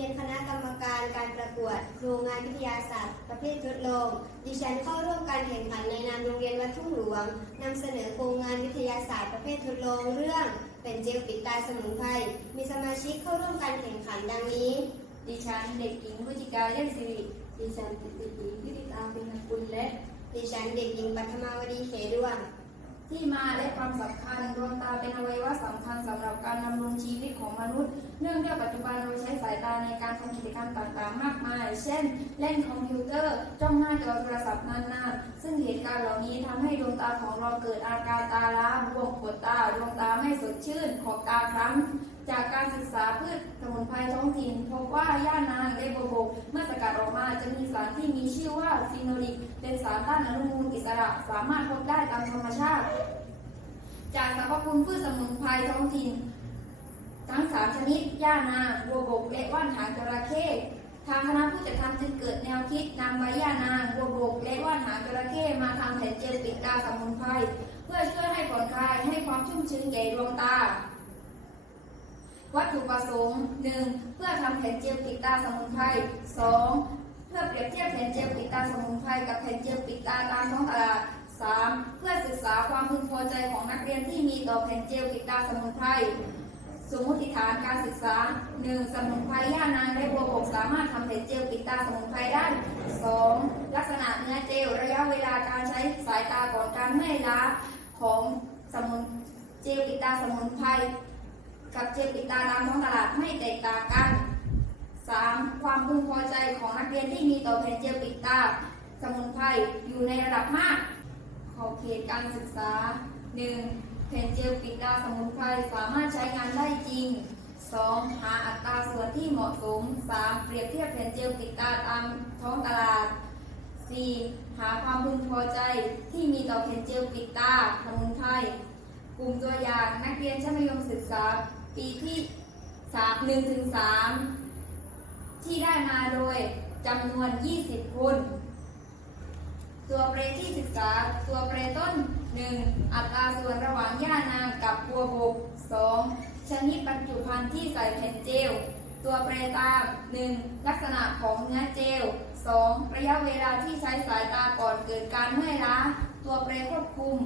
เรียนคณะกรรมการการประกวดครูงานวิทยาศาสตร์ ประเภททดลอง ดิฉันเข้าร่วมการแข่งขันในนามโรงเรียนวัดทุ่งหลวงนำเสนอโครงงานวิทยาศาสตร์ประเภททดลองเรื่อง เป็นเจลปิดตาสมุนไพร มีสมาชิกเข้าร่วมการแข่งขันดังนี้ ดิฉันเด็กหญิงวุฒิกาเล่นสิริ ดิฉันเด็กหญิงวิริตาเป็นกุลและ ดิฉันเด็กหญิงปัทมาวดีเขด้วง ที่มาและความสำคัญดวงตาเป็นอวัยวะสำคัญสำหรับการดำรงชีวิตของมนุษย์ เนื่องด้วยปัจจุบันเราใช้สายตาในการทำกิจกรรมต่างๆ มากมาย เช่น เล่นคอมพิวเตอร์จ้องหน้าจอโทรศัพท์นานๆ ซึ่งเหตุการณ์เหล่านี้ทำให้ดวงตาของเราเกิดอาการตาล้าบวมปวดตาดวงตาไม่สดชื่น ขอบตาคล้ำจากการศึกษาพืชสมุนไพรท้องถิ่นพบว่าย่านางและโบโบกเมื่อสกัดออกมาจะมีสารที่มีชื่อว่าฟีโนลิก เป็นสารต้านอนุมูลอิสระสามารถพบได้ตามธรรมชาติ จากสรรพคุณพืชสมุนไพรท้องถิ่น ทั้งสามชนิดย่านางบัวบกและว่านหางจระเข้ทางคณะผู้จัดทำจึงเกิดแนวคิดนำใบย่านางบัวบกและว่านหางจระเข้มาทำแผ่นเจลปิดตาสมุนไพรเพื่อช่วยให้ผ่อนคลายให้ความชุ่มชื้นแก่ดวงตาวัตถุประสงค์ 1. เพื่อทำแผ่นเจลปิดตาสมุนไพร 2. เพื่อเปรียบเทียบแผ่นเจลปิดตาสมุนไพรกับแผ่นเจลปิดตาตามท้องตลาด 3. เพื่อศึกษาความพึงพอใจของนักเรียนที่มีต่อแผ่นเจลปิดตาสมุนไพรสมมติฐานการศึกษา 1. สมุนไพรย่านางและบัวบกสามารถทำแผ่นเจลปิดตาสมุนไพรได้ 2. ลักษณะเนื้อเจลระยะเวลาการใช้สายตาก่อนการเมื่อยล้าของสมุนเจลปิดตาสมุนไพรกับเจลปิดตาตามท้องตลาดไม่แตกต่างกัน 3. ความพึงพอใจของนักเรียนที่มีต่อแผ่นเจลปิดตา สมุนไพรอยู่ในระดับมาก ขอบเขตการศึกษา 1. แผ่นเจลปิดตาสมุนไพรสามารถใช้งานได้จริง 2. หาอัตราส่วนที่เหมาะสม 3. เปรียบเทียบแผ่นเจลปิดตาตามท้องตลาด 4. หาความพึงพอใจที่มีต่อแผ่นเจลปิดตาสมุนไพรกลุ่มตัวอย่างนักเรียนชั้นมัธยมศึกษา ปีที่3 1ถึง3 มาโดยจำนวน 20 คน ตัวเปรที่ศึกษา ตัวเปรต้น 1. อัตราส่วนระหว่างย่านางกับบัวบก 2. ชนิดบรรจุภัณฑ์ที่ใส่แผ่นเจล ตัวเปรตาม 1. ลักษณะของเนื้อเจล 2. ระยะเวลาที่ใช้สายตาก่อนเกิดการเมื่อยล้า ตัวเปรควบคุม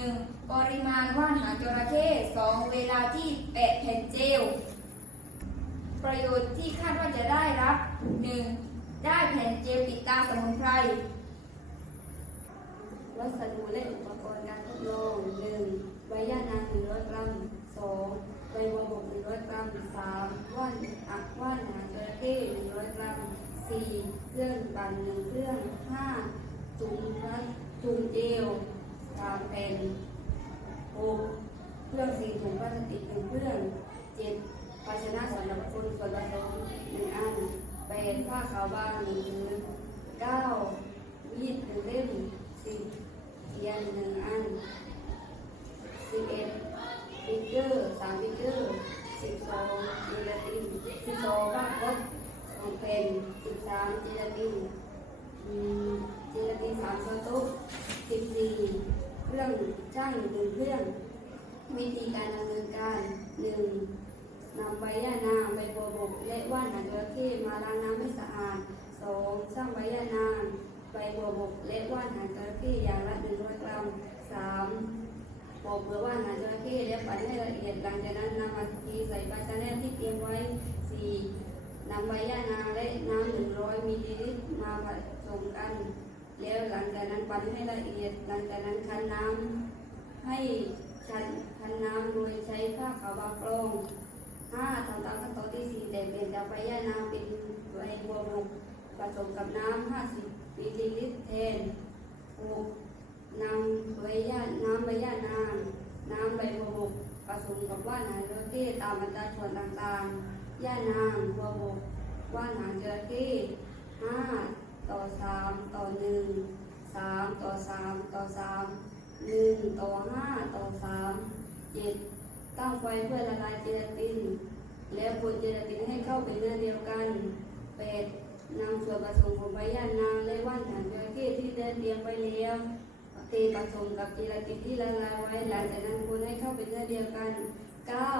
1. ปริมาณว่านหางจระเข้ 2. เวลาที่แปะแผ่นเจล ประโยชน์ที่คาดว่าจะได้รับ 1. ได้แผ่นเจลปิดตาสมุนไพรวัสดุและอุปกรณ์การทดลอง 1. ใบย่านาง100กรัม 2. ใบบัวบก100กรัม 3. ว่านอักว่านหาเจระเก้100กรัม 4. เครื่องปั่นหนึ่งเครื่อง 5. จุงพลาสถุงเจลตามแผ่น 6. เครื่องสีถุงพลาสติกหนึ่งเครื่อง 7. าวบางหนึ่งผืนเก้ามีดหนึ่งเล่มสิบเทียนหนึ่งอันสิบเอ็ดปิกเกอร์สามปิกเกอร์สิบสองเจลาตินสิบสองบ้างครบสองเพนสิบสามเจลาตินอืมเจลาตินสามช้อนโต๊ะสิบสี่เครื่องช่างหนึ่งเครื่อง วิธีการดำเนินการหนึ่ง นำใบยานางใบบัวบกและว่านหางจระเข้มาล้างน้ำให้สะอาดสองช่างใบยานางใบบัวบกและว่านหางจระเข้อย่างละ100กรัมสามปอกเปลือกว่านหางจระเข้และปั่นให้ละเอียดหลังจากนั้นนำมาทีใส่ภาชนะที่เตรียมไว้สี่นำใบยานางและน้ำ100มิลลิลิตรมาผสมกัน แล้วหลังจากนั้นปั่นให้ละเอียดหลังจากนั้นคั้นน้ำให้คั้นคั้นน้ำโดยใช้ผ้าขาวบางกรอง ตามขั้นตอนที่สี่แต่เปลี่ยนจากใบย่านางเป็นใบบัวบกผสมกับน้ำ50มิลลิลิตรแทนหกนำใบย่าน้ำใบย่านางน้ำใบบัวบกผสมกับว่านหางจระเข้ตามอัตราส่วนต่างๆ ย่านางบัวบกว่านหางจระเข้ห้าต่อสามต่อหนึ่งสามต่อสามต่อสามหนึ่งต่อห้าต่อสามเจ็ดตั้งไฟเพื่อละลายเจลาติน แล้วคนเจรตินให้เข้าเป็นเนื้อเดียวกันแปดนำส่วนผสมของใบย่านางและว่านฐานจระเข้ที่ได้เตรียมไปแล้วเทผสมกับเจราตินที่ละลายไว้หลังจากนั้นควรให้เข้าเป็นเนื้อเดียวกันเก้า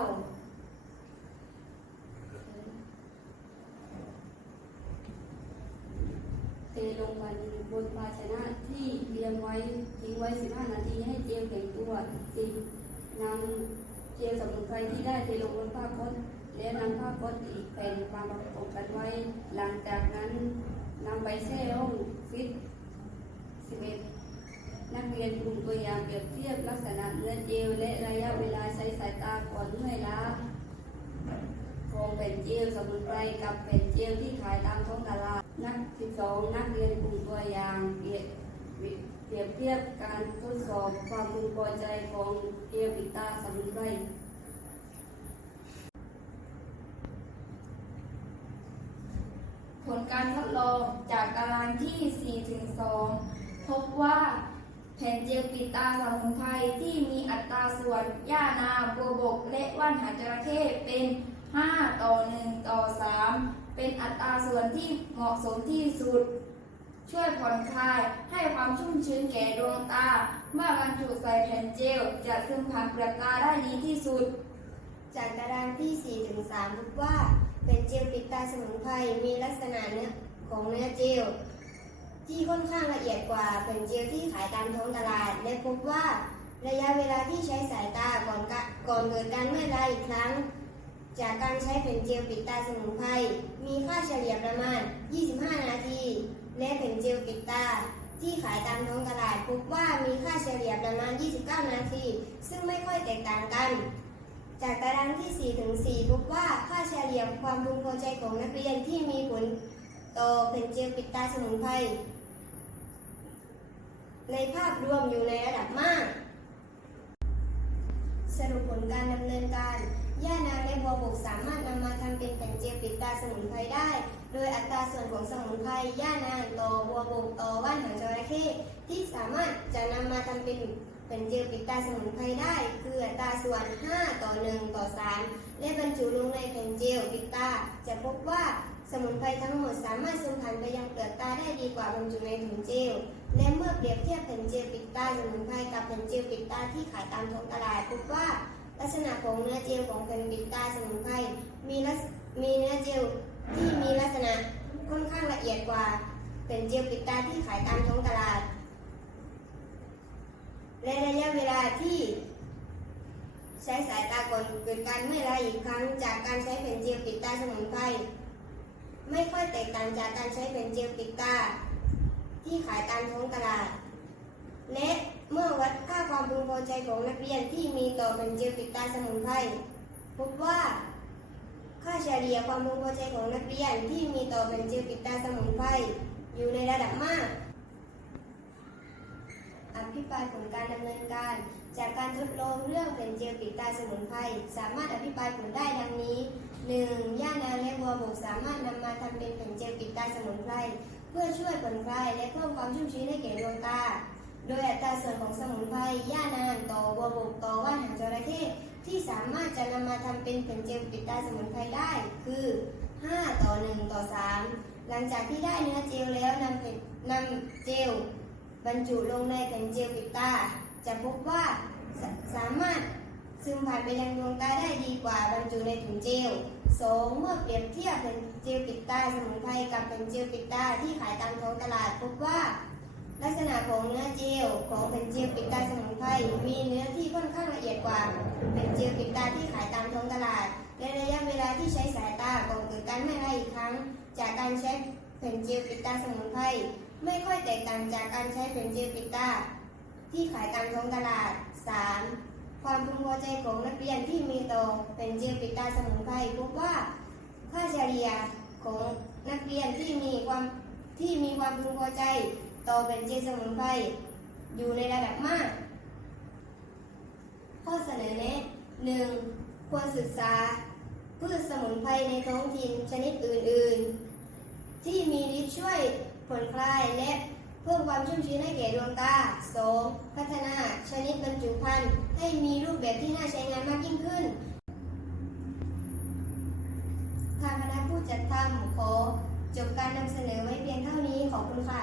เทลงบนบนภาชนะที่เตรียมไว้ทิ้งไว้ 15 นาทีให้เจียวแข็งตัวสิบนำเจียวสมุนไพรที่ได้เทลงบนผ้าคด และนำผ้าคดอีกแผ่นมาประกบกันไว้ หลังจากนั้นนำไปแช่ห้องฟิต 11. นักเรียนกลุ่มตัวอย่างเปรียบเทียบลักษณะเนื้อเจลและระยะเวลาใช้สายตาก่อนเมื่อยล้าของแผ่นเจลสมุนไพรกับแผ่นเจลที่ขายตามท้องตลาดนัก 12 นักเรียนกลุ่มตัวอย่างเปรียบเปรียบเทียบการทดสอบความพึงพอใจของเจลปิตาสมุนไพร ผ ลการทดลองจากตารางที่4ถึง2พบว่าแผ่นเจลปิดตาสมุนไพรที่มีอัตราส่วนหญ้านาบัวบก และว่านหางจระเข้เป็น 5 ต่อ 1 ต่อ 3 เป็นอัตราส่วนที่เหมาะสมที่สุด ช่วยผ่อนคลายให้ความชุ่มชื้นแก่ดวงตา เมื่อบรรจุใส่แผ่นเจลจะซึมผ่านเปลือกตาได้ดีที่สุด จากตารางที่4ถึง3พบว่าเป็นเจลปิดตาสมุนไพรมีลักษณะเนื้อของเนื้อเจลที่ค่อนข้างละเอียดกว่าเป็นเจลที่ขายตามท้องตลาด และพบว่าระยะเวลาที่ใช้สายตาก่อนกะก่อนเกิดการเมื่อยล้าอีกครั้ง จากการใช้เป็นเจลปิดตาสมุนไพรมีค่าเฉลี่ยประมาณ 25 นาที และเป็นเจลปิดตาที่ขายตามท้องตลาดพบว่ามีค่าเฉลี่ยประมาณ 29 นาที ซึ่งไม่ค่อยแตกต่างกัน จากตารางที่ 4 ถึง 4 พบว่าค่าเฉลี่ยความพึงพอใจของนักเรียนที่มีผลต่อแผ่นเจลปิดตาสมุนไพรในภาพรวมอยู่ในระดับมาก สรุปผลการดำเนินการย่านางและบัวบกสามารถนำมาทำเป็นแผ่นเจลปิดตาสมุนไพรได้ โดยอัตราส่วนของสมุนไพรย่านางต่อบัวบกต่อว่านหางจระเข้ที่สามารถจะนำมาทำเป็น แผ่นเจลปิดตาสมุนไพรได้ คืออัตราส่วน 5 ต่อ 1 ต่อ 3 และบรรจุลงในแผ่นเจลปิดตา จะพบว่าสมุนไพรทั้งหมดสามารถซึมผ่านไปยังเปลือกตาได้ดีกว่าบรรจุในถุงเจล และเมื่อเปรียบเทียบแผ่นเจลปิดตาสมุนไพรกับแผ่นเจลปิดตาที่ขายตามท้องตลาดพบว่าลักษณะของเนื้อเจลของแผ่นปิดตาสมุนไพรมีมีเนื้อเจลที่มีลักษณะค่อนข้างละเอียดกว่าแผ่นเจลปิดตาที่ขายตามท้องตลาด และระยะเวลาที่ใช้สายตาก่อนเกิดการเมื่อยล้าอีกครั้ง จากการใช้แผ่นเจลปิดตาสมุนไพรไม่ค่อยแตกต่างจากการใช้แผ่นเจลปิดตา ที่ขายตามท้องตลาด และเมื่อวัดค่าความพึงพอใจของนักเรียนที่มีต่อแผ่นเจลปิดตาสมุนไพรพบว่าค่าเฉลี่ยความพึงพอใจของนักเรียนที่มีต่อแผ่นเจลปิดตาสมุนไพรอยู่ในระดับมาก อภิปรายผลการดำเนินการ จากการทดลองเรื่องแผ่นเจลปิดตาสมุนไพรสามารถอภิปรายผลได้ดังนี้ 1. ย่านาและบัวบกสามารถนำมาทำเป็นแผ่นเจลปิดตาสมุนไพรเพื่อช่วยผ่อนคลายและเพิ่มความชุ่มชื้นให้แก่ดวงตา โดยอัตราส่วนของสมุนไพรย่านางต่อบัวบกต่อว่านหางจระเข้ที่สามารถจะนำมาทำเป็นแผ่นเจลปิดตาสมุนไพรได้คือ 5 ต่อ 1 ต่อ 3 หลังจากที่ได้เนื้อเจลแล้วนำแผ่นนำเจล บรรจุลงในแผ่นเจลปิดตา จะพบว่าสสามารถซึมผ่านไปยังดวงตาได้ดีกว่าบรรจุในถุงเจล 2. เมื่อเปรียบเทียบแผ่นเจลปิดตาสมุนไพรกับแผ่นเจลปิดตาที่ขายตามท้องตลาดพบว่า ลักษณะของเนื้อเจลของแผ่นเจลปิดตาสมุนไพรมีเนื้อที่ค่อนข้างละเอียดกว่าแผ่นเจลปิดตาที่ขายตามท้องตลาดและระยะเวลาที่ใช้สายตาก่อนเกิดการไม่ไรอีกครั้ง จากการใช้แผ่นเจลปิดตาสมุนไพร ไม่ค่อยแตกต่างจากการใช้แผ่นเจลปิดตาที่ขายตามท้องตลาด 3. ความพึงพอใจของนักเรียนที่มีต่อแผ่นเจลปิดตาสมุนไพรพบว่าค่าเฉลี่ยของนักเรียนที่มีความที่มีความพึงพอใจต่อแผ่นเจลสมุนไพรอยู่ในระดับมาก ข้อเสนอแนะ 1. ควรศึกษาพืชสมุนไพรในท้องถิ่นชนิดอื่น ๆ ที่มีฤทธิ์ช่วย ผ่อนคลายและเพิ่มความชุ่มชื้นให้แก่ดวงตา 2. พัฒนาชนิดบรรจุภัณฑ์ให้มีรูปแบบที่น่าใช้งานมากยิ่งขึ้น ทางคณะผู้จัดทำขอจบการนำเสนอไว้เพียงเท่านี้ขอบคุณค่ะ